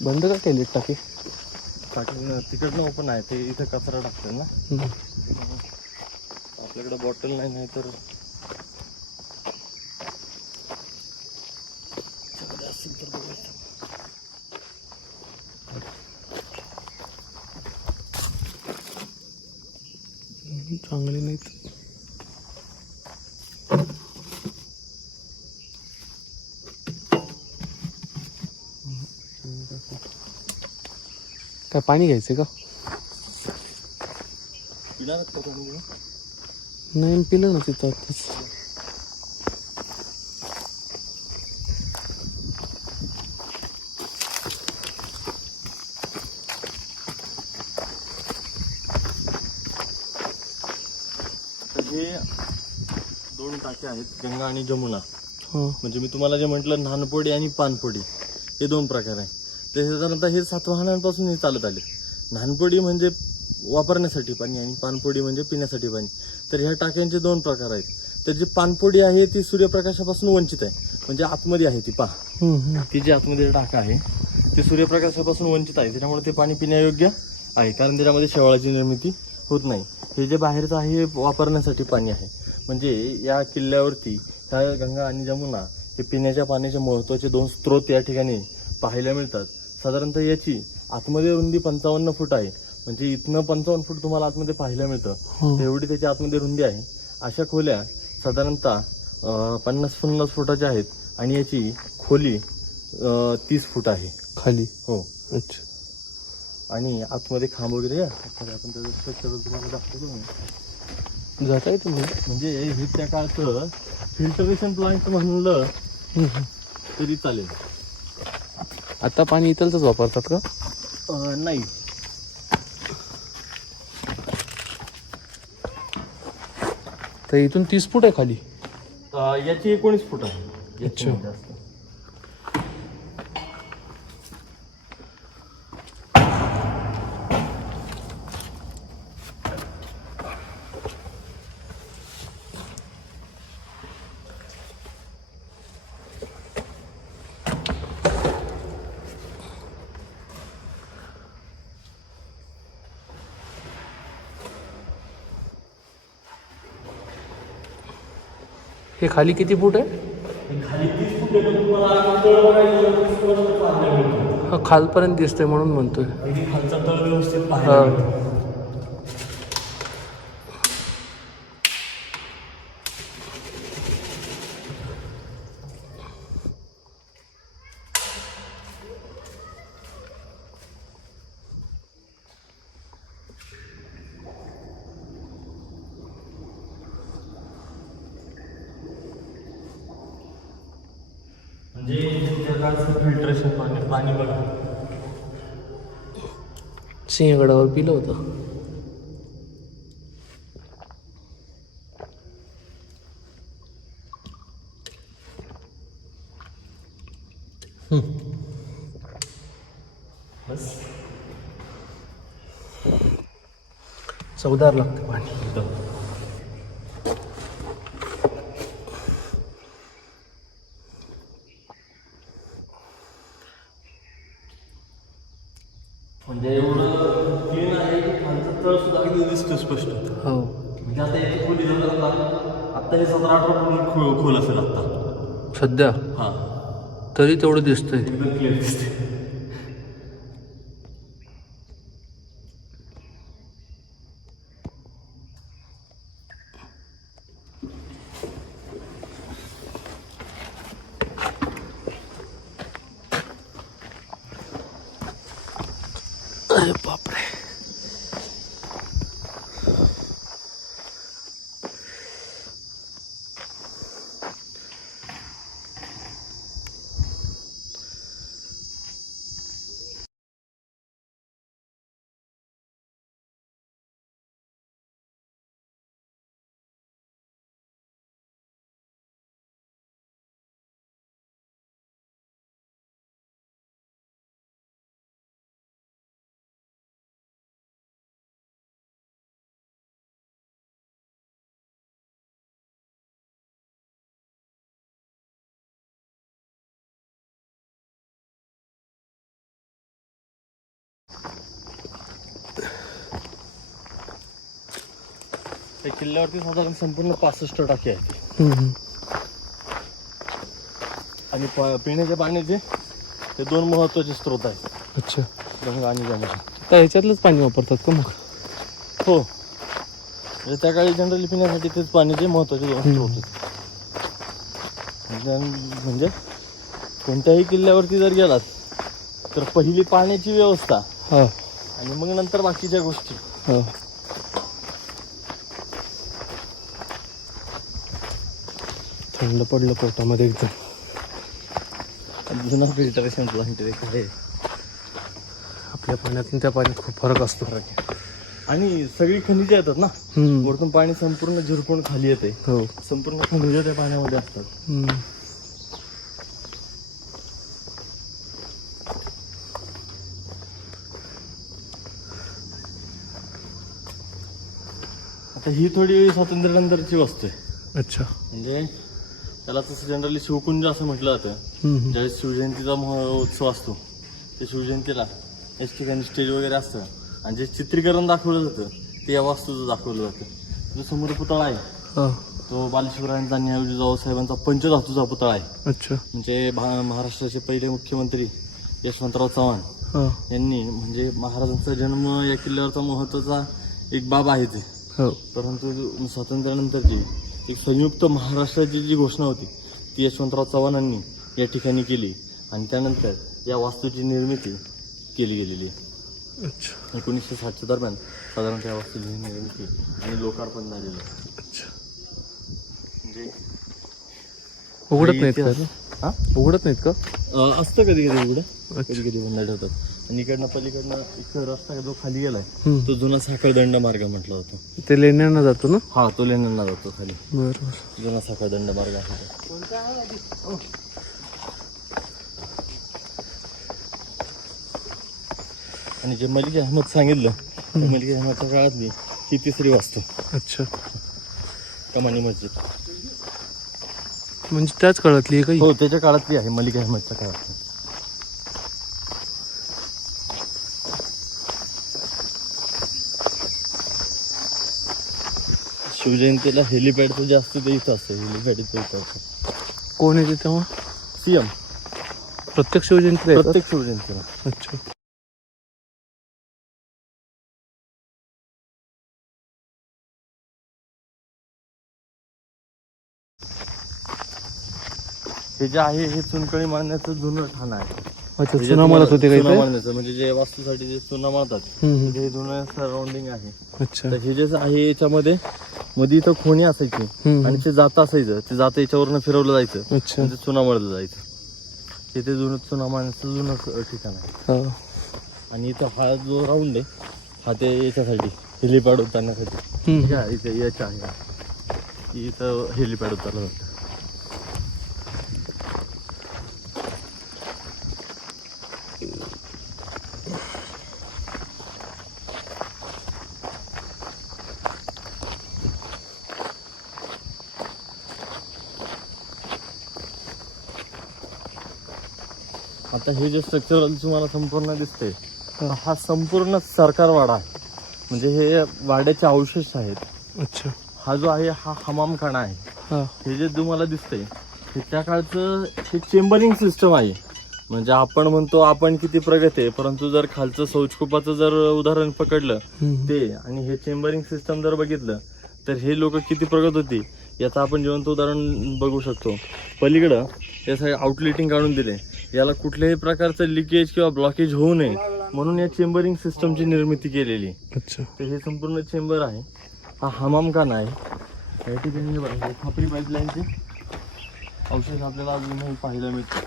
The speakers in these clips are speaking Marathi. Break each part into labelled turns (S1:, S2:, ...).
S1: बंद का केली टाकी.
S2: टाकी तिकडनं ओपन आहे ते इथं कचरा टाकतात ना. आपल्याकडे बॉटल नाही नाही तर
S1: चांगली नाहीत. काय पाणी घ्यायचं का? नाही पिलं ना तिथं आत्ताच.
S2: तर हे दोन टाक्या आहेत गंगा आणि जमुना.
S1: हां.
S2: म्हणजे मी तुम्हाला जे म्हटलं नानपोडी आणि पानपोडी हे दोन प्रकार आहे. ते साधारणतः हे सातवाहनांपासून हे चालत आले. नानपोडी म्हणजे वापरण्यासाठी पाणी आणि पानपोडी म्हणजे पिण्यासाठी पाणी. तर ह्या टाक्यांचे दोन प्रकार आहेत. तर जी पानपोडी आहे ती सूर्यप्रकाशापासून वंचित आहे. म्हणजे आतमध्ये आहे ती पहा.
S1: हम्म.
S2: ती जी आतमध्ये टाका आहे ते सूर्यप्रकाशापासून वंचित आहे. त्याच्यामुळे ते पाणी पिण्यायोग्य आहे. कारण त्याच्यामध्ये शेवाळाची निर्मिती होत नाही. हे जे बाहेरचं आहे हे वापरण्यासाठी पाणी आहे. म्हणजे या किल्ल्यावरती ह्या गंगा आणि जमुना हे पिण्याच्या पाण्याचे महत्त्वाचे दोन स्रोत या ठिकाणी पाहायला मिळतात. साधारणतः याची आतमध्ये रुंदी पंचावन्न फूट आहे. म्हणजे इथनं पंचावन्न फूट तुम्हाला आतमध्ये पाहायला मिळतं.
S1: हं.
S2: एवढी त्याची आतमध्ये रुंदी आहे. अशा खोल्या साधारणतः पन्नास पन्नास फुटाच्या आहेत आणि याची खोली तीस फूट आहे.
S1: खाली?
S2: हो.
S1: अच्छा.
S2: आणि आतमध्ये खांब वगैरे आहे. आपण त्याचं स्ट्रक्चर तुम्हाला दाखवतो.
S1: जाता येतं मला
S2: म्हणजे हे त्या काळचं फिल्टरेशन प्लांट म्हणलं. तरी चालेल.
S1: आता पाणी इथलच वापरतात का
S2: अं, नाही
S1: तर इथून तीस फूट आहे खाली
S2: अं, याची एकोणीस फूट आहे याची
S1: अच्छा.
S2: नाही जास्त.
S1: हे खाली किती फूट आहे?
S2: हे खाली तीस फूट आहे, पण तुम्हाला आता तळ बघायला गेलं तर स्पष्ट पाहायला मिळतं.
S1: हा खालपर्यंत दिसतंय म्हणून म्हणतोय
S2: आणि खालचा तळ व्यवस्थित
S1: हा.
S2: पाहायला मिळतो. म्हणजे त्या फिल्टरेशन पाणी पाणी बघा
S1: सिंहगडावर पिलं होतं
S2: बस।
S1: चवदार लागतं पाणी
S2: म्हणजे एवढं क्लीन आहे की खालचा तळ सुद्धा अगदी दिसतो स्पष्ट.
S1: हो.
S2: म्हणजे आता याची खोली जर आता आता हे सतरा अठरा फूट खोल खोल असेल आता
S1: सध्या?
S2: हां.
S1: तरी तेवढं दिसतंय.
S2: एकदम क्लिअर दिसते Super किल्ल्यावरती साधारण संपूर्ण पासष्ट टाके आहेत. आणि प- पिण्याच्या पाण्याचे हे दोन महत्त्वाचे स्रोत आहेत.
S1: अच्छा.
S2: गंगा आणि जमुना.
S1: तर ह्याच्यातलंच पाणी वापरतात का मग?
S2: हो. म्हणजे त्या काळी जनरली पिण्यासाठी तेच पाण्याचे महत्त्वाचे दोन स्रोत होते म्हणजे- म्हणजे कोणत्याही किल्ल्यावरती जर गेलात तर पहिली पाण्याची व्यवस्था
S1: हा.
S2: आणि मग नंतर बाकीच्या गोष्टी.
S1: हा. थंड पडलं पोटामध्ये एकदम.
S2: जुना फिल्टरेशन प्लांट आहे.
S1: आपल्या पाण्यात आणि त्या पाण्यात खूप फरक असतो.
S2: आणि सगळी खनिजे येतात ना. वरतून पाणी संपूर्ण झिरपून खाली येते.
S1: हो.
S2: संपूर्ण खनिजे त्या पाण्यामध्ये असतात. आता ही थोडी स्वातंत्र्यानंतरची वस्तू आहे.
S1: अच्छा.
S2: म्हणजे त्याला तसं जनरली शिवकुंज असं म्हटलं जातं. ज्यावेळेस शिवजयंतीचा उत्सव असतो त्या शिवजयंतीला याच ठिकाणी स्टेज वगैरे असतं. आणि जे चित्रीकरण दाखवलं जातं ते या वास्तूचं दाखवलं जातं. जो समोर पुतळा आहे तो बालशिवरायांचा आणि न्यायजी जाऊसाहेबांचा पंचधातूचा पुतळा आहे.
S1: अच्छा.
S2: म्हणजे महाराष्ट्राचे पहिले मुख्यमंत्री यशवंतराव चव्हाण
S1: हा.
S2: यांनी म्हणजे महाराजांचा जन्म या किल्ल्यावरचा महत्त्वाचा एक बाब आहे ते.
S1: हो.
S2: परंतु स्वातंत्र्यानंतरची एक संयुक्त महाराष्ट्राची जी घोषणा होती ती यशवंतराव चव्हाणांनी या ठिकाणी केली आणि त्यानंतर या वास्तूची निर्मिती केली गेलेली. आहे
S1: अच्छा.
S2: एकोणीसशे साठच्या दरम्यान साधारणतः या वास्तूची निर्मिती आणि लोकार्पण झालेलं. आहे.
S1: अच्छा.
S2: म्हणजे
S1: उघडत नाहीत का?
S2: हा?
S1: उघडत नाहीत का?
S2: अं, असतं कधी कधी उघडं. कधी कधी बंद ठेवतात. आणि इकडनं पलीकडनं इकडं रस्ता जो खाली गेलाय.
S1: हम्म.
S2: तो जुना साखळदंड मार्ग म्हटला जातो.
S1: ते लेण्यानं जातो ना?
S2: हा तो लेण्यांना जातो खाली.
S1: बरोबर
S2: जुना साखळदंड मार्ग आहे तो. आणि जे मलिक अहमद सांगितलं त्या मलिक अहमदच्या काळातली ही तिसरी वास्तू
S1: अच्छा.
S2: कमानी मस्जिद.
S1: म्हणजे त्याच काळातली आहे काही?
S2: हो त्याच्या काळातली आहे मलिक अहमदच्या काळातली शिवजयंतीला हेलिपॅडचं जास्त ते इथं असतं हेलिपॅड इथं इथं असतं.
S1: कोण येते तेव्हा
S2: सीएम.
S1: प्रत्यक्ष शिवजयंतीला येतात?
S2: प्रत्येक शिवजयंतीला.
S1: अच्छा.
S2: हे जे आहे हे चुनकळी मारण्याचं जुनं ठाण आहे.
S1: अच्छा
S2: हे जे
S1: चुना म्हणत होते
S2: चुना
S1: ते
S2: मारण्याचं म्हणजे जे वास्तूसाठी जे चुना मारतात. तर हे जुनं सराउंडिंग आहे.
S1: अच्छा.
S2: तर हे जे आहे याच्यामध्ये मध्ये इथं खोणी असायची. आणि ते जात असायचं. ते जात याच्यावरनं फिरवलं जायचं.
S1: अच्छा.
S2: ते चुना मळलं जायचं. हे ते जुनं चुना मारण्याचं जुनं ठिकाण आहे. आणि इथं हा जो राऊंड आहे हा ते याच्यासाठी हेलिपॅड उतरण्यासाठी. इथे याच्या आहे. इथं हेलिपॅड उतरलं जातं. आता हे जे स्ट्रक्चर तुम्हाला संपूर्ण दिसते
S1: हा.
S2: हा संपूर्ण सरकार वाडा आहे. म्हणजे हे वाड्याचे अवशेष आहेत.
S1: अच्छा.
S2: हा जो आहे हा हमामखाना आहे.
S1: हा.
S2: हे जे तुम्हाला दिसतंय हे त्या काळचं हे चेंबरिंग सिस्टम आहे. म्हणजे आपण म्हणतो आपण किती प्रगत आहे परंतु जर खालचं शौचकूपाचं जर उदाहरण पकडलं. ते आणि हे चेंबरिंग सिस्टम जर बघितलं तर हे लोक किती प्रगत होती याचं आपण जिवंत उदाहरण बघू शकतो. पलीकडं यासाठी आउटलेटिंग काढून दिले याला कुठल्याही प्रकारचं लिकेज किंवा ब्लॉकेज होऊ नये म्हणून या चेंबरिंग सिस्टमची निर्मिती केलेली आहे.
S1: अच्छा.
S2: तर हे संपूर्ण चेंबर आहे. हा हमामखाना आहे. या ठिकाणी खापरी पाईपलाईनचे अवशेष आपल्याला अजूनही पाहायला मिळते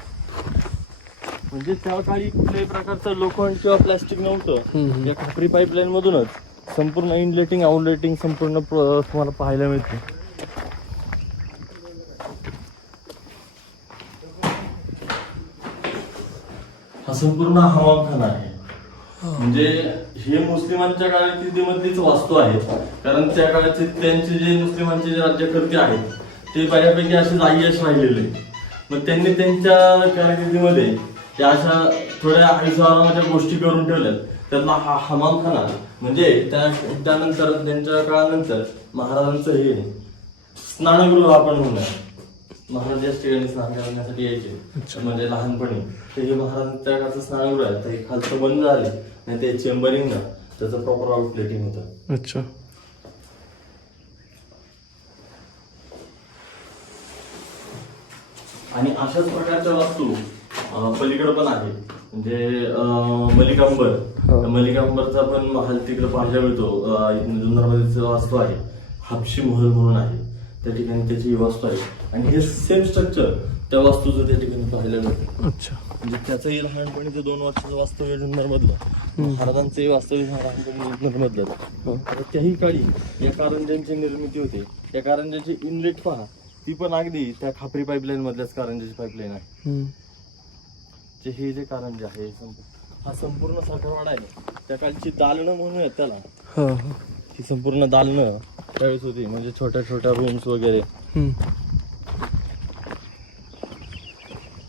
S2: म्हणजे त्या काळी कुठल्याही प्रकारचं लोखंड किंवा प्लॅस्टिक नव्हतं.
S1: हम्म.
S2: या खापरी पाईपलाईन मधूनच संपूर्ण इनलेटिंग आउटलेटिंग संपूर्ण प्र- तुम्हाला पाहायला मिळते. संपूर्ण हवामखाना आहे. म्हणजे हे मुस्लिमांच्या कारकिर्दीमधलीच वास्तू आहे. कारण त्या काळाचे त्यांचे जे मुस्लिमांचे जे राज्यकर्ते आहेत ते बऱ्यापैकी असे आय्यश राहिलेले. मग त्यांनी त्यांच्या कारकिर्दीमध्ये त्या अशा थोड्या आरामाच्या गोष्टी करून ठेवल्यात. त्यातला हा हमामखाना म्हणजे त्या त्यानंतर त्यांच्या काळानंतर महाराजांचं हे स्नानगृह आपण म्हणूया. महाराज याच ठिकाणी स्नान करण्यासाठी यायचे. म्हणजे लहानपणी. तर हे महाराज त्या काळचं आहे तर हे खालचं बंद झाले आणि ते चेंबरिंग ना त्याचं प्रॉपर आउटलेटिंग होतं.
S1: अच्छा.
S2: आणि अशाच प्रकारच्या वास्तू पलीकडे पण आहे म्हणजे मलिकांबर.
S1: हो.
S2: मलिकांबरचा पण महाल तिकडे पाहायला मिळतो. जुन्नरमध्येच वास्तू आहे हापशी महल म्हणून आहे. त्या ठिकाणी त्याची ही वास्तू आहे. आणि हे सेम स्ट्रक्चर त्या वास्तूचं त्या ठिकाणी पाहायला मिळतं
S1: अच्छा.
S2: म्हणजे त्याचंही लहानपणीचं दोन वर्षाचं वास्तव्य जुन्नरमधलं महाराजांचंही वास्तव्य लहानपणी जुन्नरमधलं
S1: हो.
S2: तर त्याही काळी या कारंज्यांची निर्मिती होते. त्या कारंज्याची इनलेट पहा. ती पण अगदी त्या खापरी पाईपलाईन मधल्याच कारंज्याची पाईपलाईन आहे. जे हे जे कारंजे आहे हे संपूर्ण- हा साखरवाडा आहे. त्या काळची दालनं म्हणूयात त्याला.
S1: हा हा.
S2: ही संपूर्ण दालनं त्यावेळेस होती म्हणजे छोट्या छोट्या रूम्स वगैरे.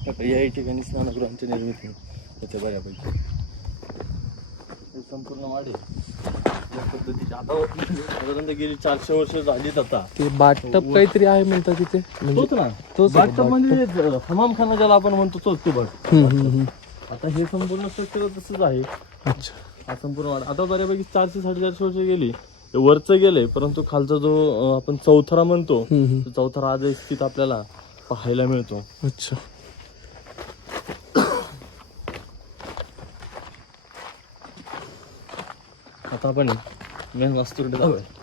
S2: आता याही ठिकाणी स्नानगृहांची निर्मिती होते बऱ्यापैकी. संपूर्ण वाडे या पद्धतीचे आता साधारणतः गेली चारशे वर्ष झालीत आता.
S1: ते बाटप काहीतरी आहे म्हणतात तिथे म्हणजे
S2: तोच ना.
S1: तोच आहे
S2: बाथटब म्हणजे ज्याला आपण म्हणतो तोच तो बघ. आता हे संपूर्ण स्ट्रक्चर तसंच आहे.
S1: अच्छा.
S2: हा संपूर्ण वाडा. आता बऱ्यापैकी चारशे साडेचारशे वर्ष गेली. वरचं गेलंय परंतु खालचा जो आपण चौथरा म्हणतो. तो चौथरा आजही स्थित आपल्याला पाहायला मिळतो.
S1: अच्छा.
S2: आता आपण मेन वास्तूकडे जाऊया.